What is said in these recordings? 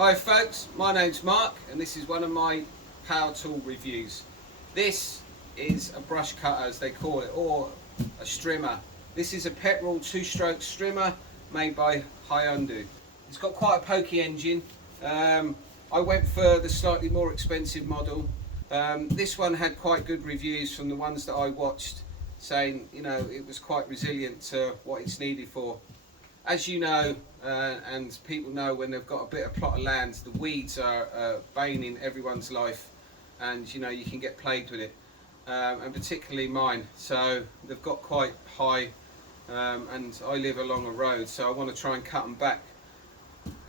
Hi folks, my name's Mark and this is one of my power tool reviews. This is a brush cutter as they call it, or a strimmer. This is a Petrol 2-stroke strimmer made by Hyundai. It's got quite a pokey engine. I went for the slightly more expensive model. This one had quite good reviews from the ones that I watched, saying it was quite resilient to what it's needed for. As you know, and people know, when they've got a bit of plot of land, the weeds are bane in everyone's life, and you can get plagued with it, and particularly mine. So they've got quite high, and I live along a road, so I want to try and cut them back.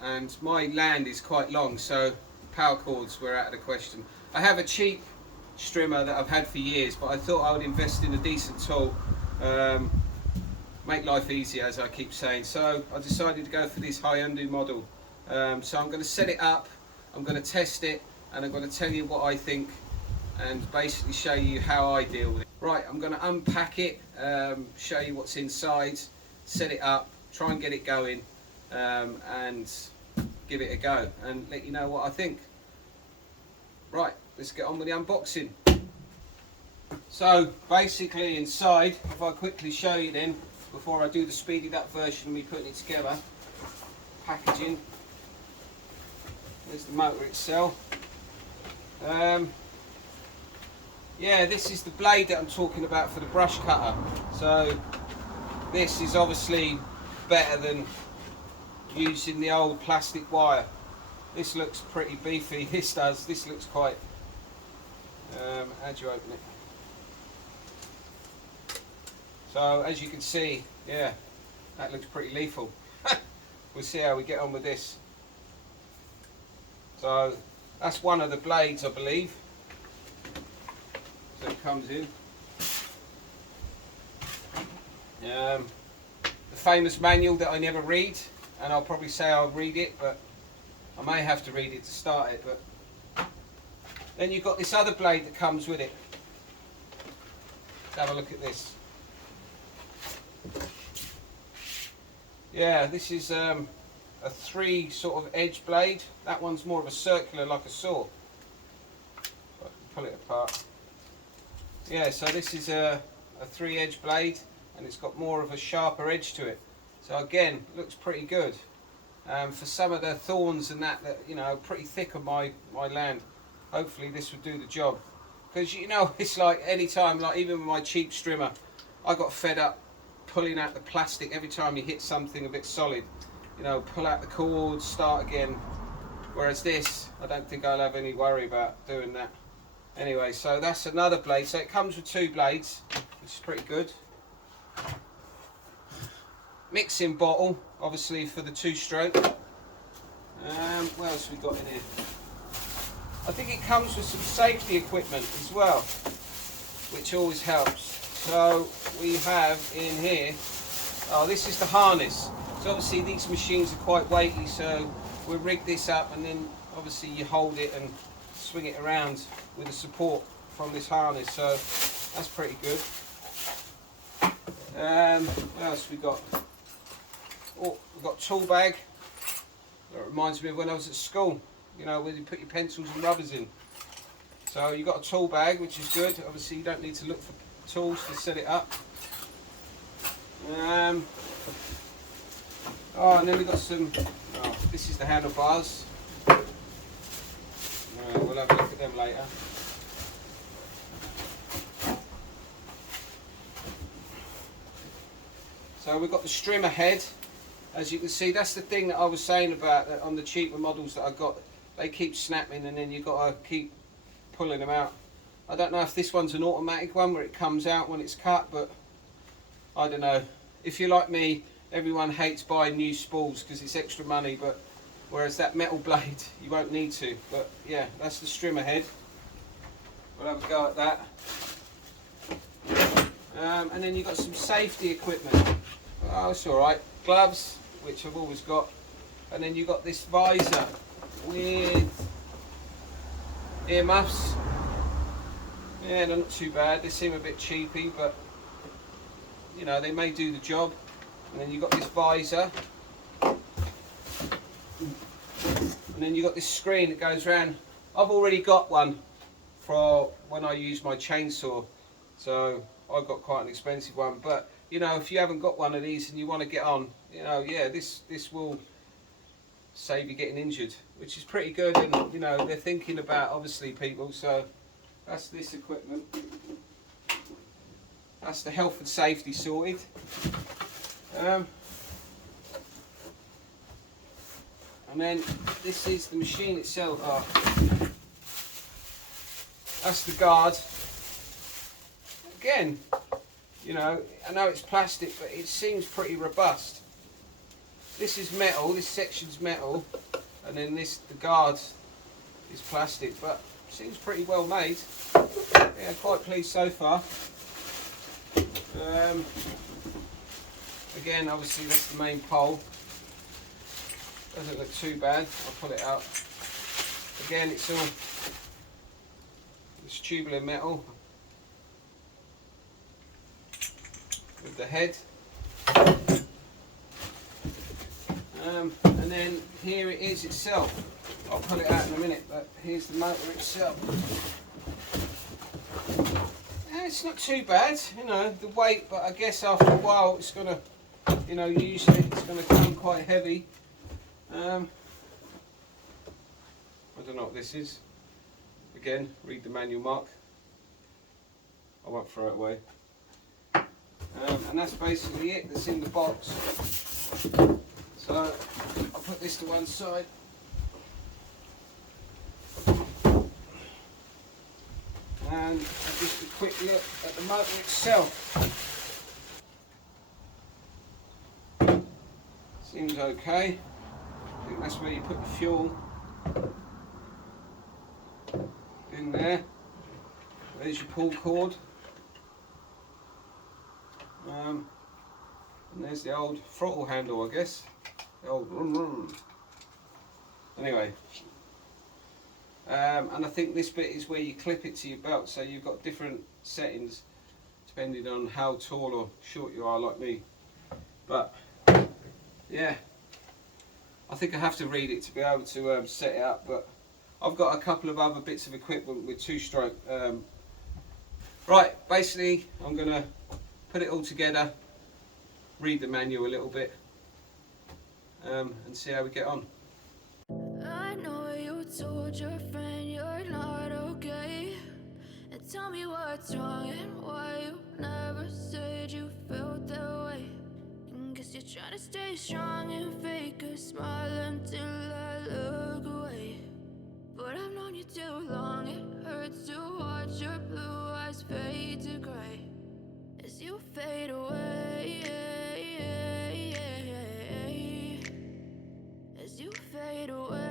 And my land is quite long, so power cords were out of the question. I have a cheap strimmer that I've had for years, but I thought I would invest in a decent tool. Make life easier, as I keep saying. So I decided to go for this Hyundai model. So I'm going to set it up, I'm going to test it, and I'm going to tell you what I think and basically show you how I deal with it. Right, I'm going to unpack it, show you what's inside, set it up, try and get it going, and give it a go and let you know what I think. Right, let's get on with the unboxing. So basically inside, if I quickly show you then, before I do the speeded up version of me putting it together, packaging, there's the motor itself. Yeah, this is the blade that I'm talking about for the brush cutter. So this is obviously better than using the old plastic wire. This looks pretty beefy, this does. This looks quite, how do you open it? So as you can see, yeah, that looks pretty lethal. We'll see how we get on with this. So that's one of the blades, I believe. So it comes in. The famous manual that I never read, and I'll probably say I'll read it, but I may have to read it to start it. But then you've got this other blade that comes with it. Let's have a look at this. Yeah, this is a 3 sort of edge blade. That one's more of a circular, like a saw. So I can pull it apart. Yeah, so this is a 3 edge blade, and it's got more of a sharper edge to it. So again, looks pretty good. For some of the thorns and that are pretty thick on my land, hopefully this would do the job. Because it's like any time, like even with my cheap strimmer, I got fed up pulling out the plastic every time you hit something a bit solid. Pull out the cords, start again. Whereas this, I don't think I'll have any worry about doing that. Anyway, so that's another blade. So it comes with 2 blades, which is pretty good. Mixing bottle, obviously for the 2-stroke. What else we got in here? I think it comes with some safety equipment as well, which always helps. So we have in here, this is the harness. So obviously these machines are quite weighty, so we'll rig this up, and then obviously you hold it and swing it around with the support from this harness. So that's pretty good. What else we got? Oh, we've got a tool bag. That reminds me of when I was at school, where you put your pencils and rubbers in. So you've got a tool bag, which is good. Obviously you don't need to look for tools to set it up. And then we've got some, this is the handlebars. We'll have a look at them later. So we've got the strimmer head. As you can see, that's the thing that I was saying about that on the cheaper models that I got. They keep snapping, and then you've got to keep pulling them out. I don't know if this one's an automatic one where it comes out when it's cut, but I don't know. If you're like me, everyone hates buying new spools because it's extra money, but whereas that metal blade, you won't need to. But yeah, that's the strimmer head. We'll have a go at that. And then you've got some safety equipment. Oh, it's alright. Gloves, which I've always got. And then you've got this visor with earmuffs. Yeah, they're not too bad. They seem a bit cheapy, but they may do the job. And then you've got this visor. And and then you've got this screen that goes around. I've already got one for when I use my chainsaw, so I've got quite an expensive one. But you know, if you haven't got one of these and you want to get on, you know, yeah, this will save you getting injured, which is pretty good. And you know, they're thinking about obviously people. So that's this equipment. That's the health and safety sorted. And then this is the machine itself. Oh, that's the guard. Again, you know, I know it's plastic, but it seems pretty robust. This is metal, this section's metal, and then the guard is plastic, but seems pretty well made. Yeah, quite pleased so far. Again, obviously that's the main pole. Doesn't look too bad. I'll pull it out. Again, it's tubular metal with the head. And then here it is itself. I'll pull it out in a minute, but here's the motor itself. It's not too bad, you know, the weight, but I guess after a while it's gonna, you know, usually it's gonna come quite heavy. I don't know what this is. Again, read the manual mark. I won't throw it away. And that's basically it that's in the box. So I'll put this to one side. And just a quick look at the motor itself. Seems okay. I think that's where you put the fuel in there. There's your pull cord. And there's the old throttle handle, I guess. The old vroom vroom. Anyway. And I think this bit is where you clip it to your belt, so you've got different settings depending on how tall or short you are, like me. But yeah, I think I have to read it to be able to set it up, but I've got a couple of other bits of equipment with two-stroke. Right, basically I'm going to put it all together, read the manual a little bit, and see how we get on. I know you told your friend you're not okay, and tell me what's wrong and why you never said you felt that way. And guess you're trying to stay strong and fake a smile until I look away. But I've known you too long, it hurts to watch your blue eyes fade to grey as you fade away, as you fade away.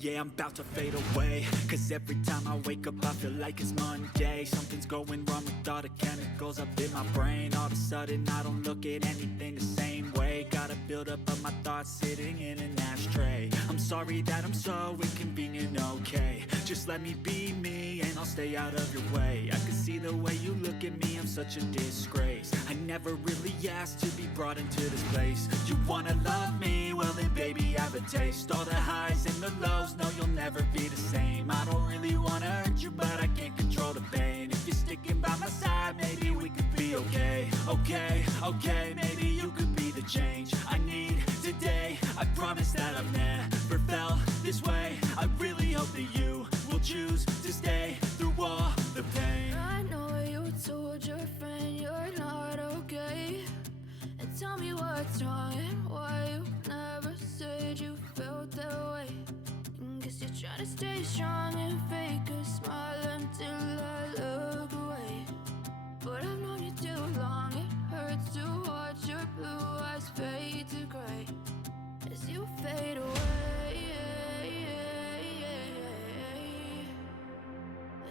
Yeah, I'm about to fade away, cause every time I wake up I feel like it's Monday. Something's going wrong with all the chemicals up in my brain. All of a sudden I don't look at anything the same way. Got a build up of my thoughts sitting in an ashtray. I'm sorry that I'm so inconvenient, okay. Just let me be me and I'll stay out of your way. I can see the way you look at me, I'm such a disgrace. I never really asked to be brought into this place. You wanna love me? Well then baby I have a taste. All the highs and the lows, no you'll never be the same. I don't really wanna hurt you but I can't control the pain. If you're sticking by my side maybe we could be okay. Okay, maybe you could be the change I need today. I promise that I've never felt this way. I really hope that you will choose to stay through all the pain. I know you told your friend you're not okay, and tell me what's wrong and why you never said you felt that way. And guess you're trying to stay strong and fake a smile until I look away. But I've known you too long, it hurts to watch your blue eyes fade to grey as you fade away,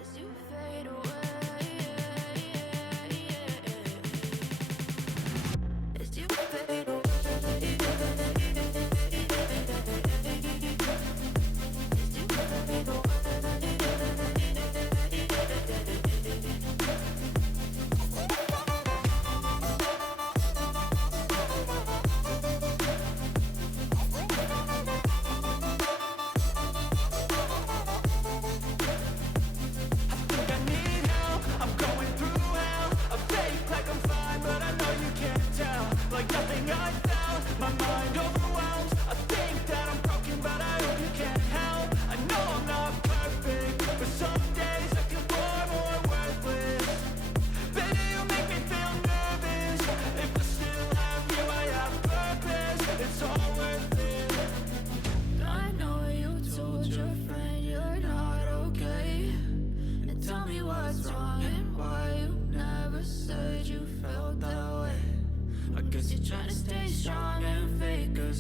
as you fade away, as you fade away.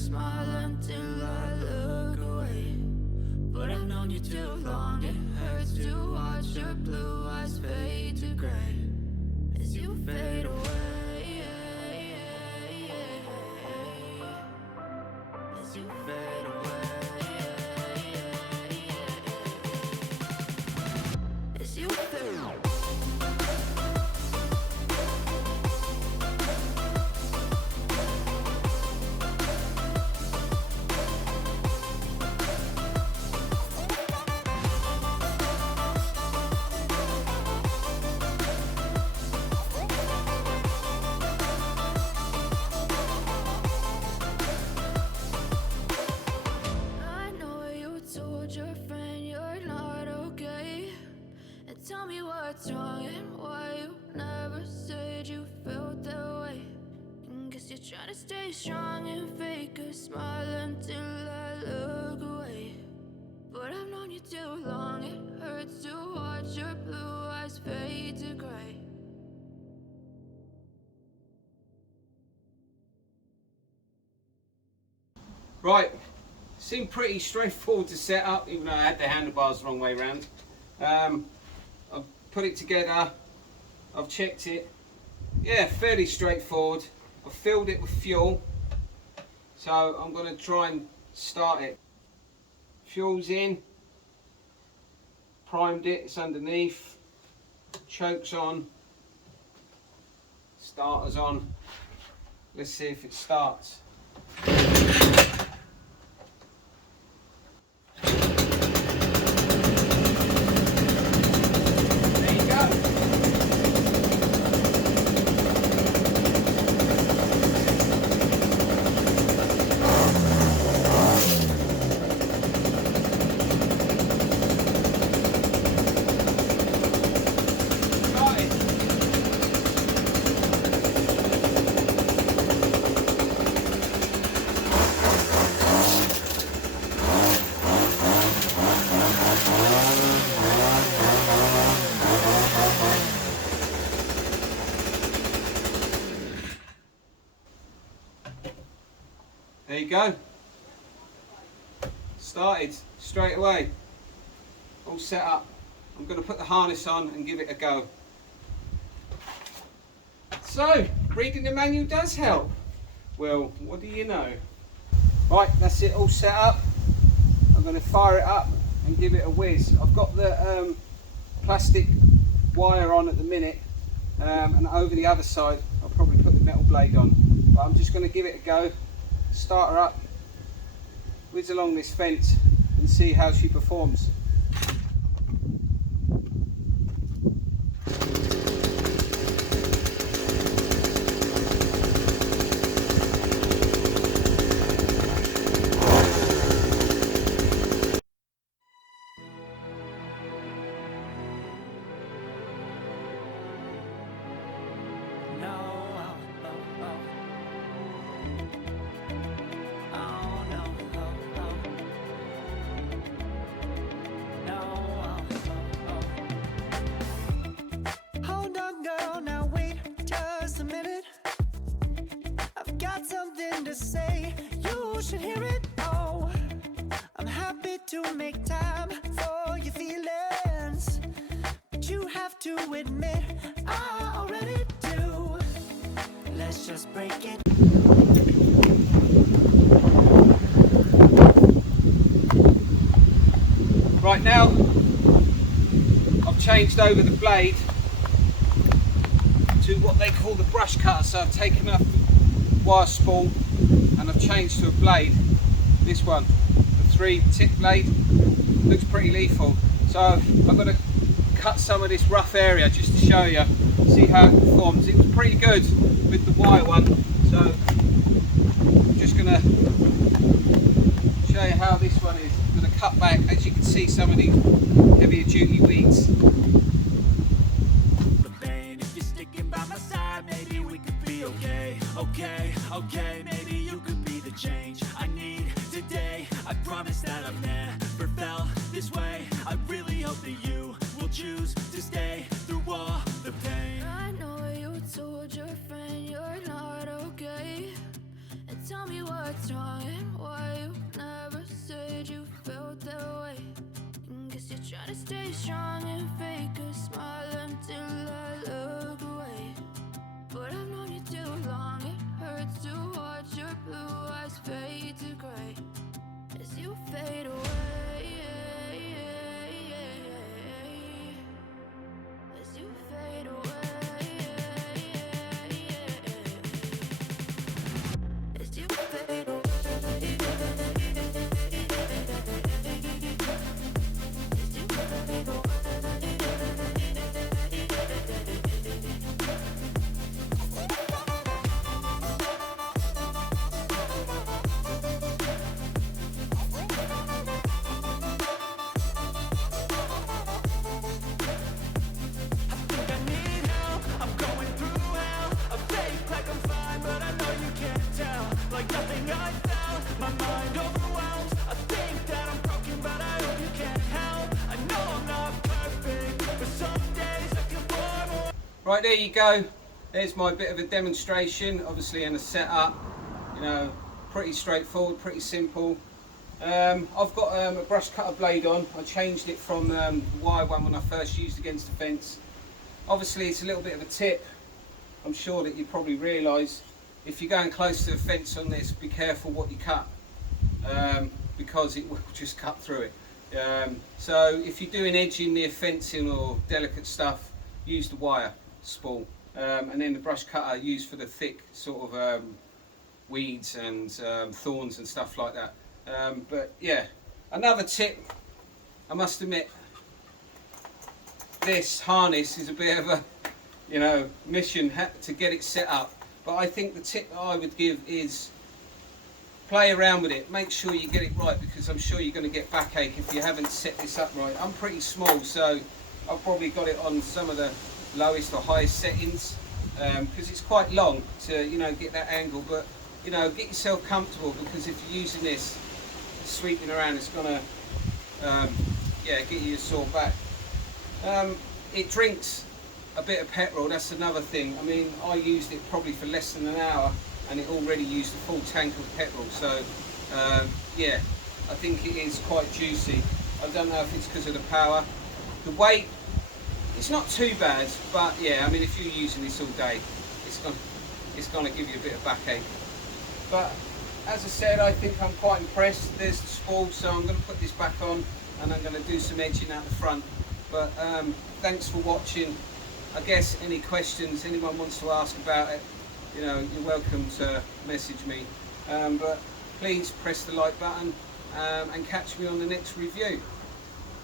smile until I look away. But I've known you too long, it hurts to watch your blue eyes fade to gray as you fade away, as you fade away, as you fade away. Tell me what's wrong and why you never said you felt that way. Guess you're trying to stay strong and fake a smile until I look away. But I've known you too long, it hurts to watch your blue eyes fade to gray. Right, seemed pretty straightforward to set up, even though I had the handlebars the wrong way around. I've put it together, I've checked it, yeah, fairly straightforward. I've filled it with fuel, so I'm going to try and start it. Fuel's in, primed it, it's underneath, choke's on, starter's on. Let's see if it starts. There you go. Started straight away. All set up. I'm going to put the harness on and give it a go. So, reading the manual does help. Well, what do you know? Right, that's it all set up. I'm going to fire it up and give it a whiz. I've got the plastic wire on at the minute, and over the other side I'll probably put the metal blade on. But I'm just going to give it a go. Start her up, whiz along this fence and see how she performs. To say, you should hear it. Oh, I'm happy to make time for your feelings, but you have to admit I already do. Let's just break it. Right, now I've changed over the blade to what they call the brush cutter, so I've taken off the wire spool and I've changed to a blade, this one, the 3-tip blade. Looks pretty lethal. So I'm going to cut some of this rough area just to show you, see how it performs. It was pretty good with the wire one, so I'm just going to show you how this one is. I'm going to cut back, as you can see, some of these heavier duty weeds. Okay, maybe you could be the change I need today. I promise that I've never felt this way. I really hope that you will choose to stay through all the pain. I know you told your friend you're not okay, and tell me what's what's wrong and why you never said you felt that way. Guess you're trying to stay strong and fake a smile until I look away. But I've known you too long, it hurts to watch your blue eyes fade to gray as you fade away. As you fade away. As you fade away. Right, there you go. There's my bit of a demonstration, obviously in a setup. You know, pretty straightforward, pretty simple. I've got a brush cutter blade on. I changed it from the wire one when I first used against the fence. Obviously it's a little bit of a tip. I'm sure that you probably realise if you're going close to the fence on this, be careful what you cut, because it will just cut through it. So if you're doing edging near fencing or delicate stuff, use the wire spool, and then the brush cutter used for the thick sort of weeds and thorns and stuff like that. But yeah, another tip, I must admit, this harness is a bit of a, you know, mission to get it set up. But I think the tip that I would give is play around with it, make sure you get it right, because I'm sure you're going to get backache if you haven't set this up right. I'm pretty small, so I've probably got it on some of the lowest or highest settings, because it's quite long to, you know, get that angle. But you know, get yourself comfortable, because if you're using this sweeping around, it's gonna yeah, get you a sore back. It drinks a bit of petrol, that's another thing. I mean, I used it probably for less than an hour and it already used a full tank of petrol. So yeah, I think it is quite juicy. I don't know if it's because of the power. The weight, it's not too bad, but yeah, I mean, if you're using this all day, it's gonna give you a bit of backache. But as I said, I think I'm quite impressed. There's the spool, so I'm going to put this back on and I'm going to do some edging out the front. But thanks for watching. I guess any questions anyone wants to ask about it, you know, you're welcome to message me. But please press the like button and catch me on the next review.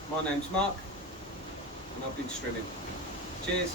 My name's Mark and I've been strimming. Cheers.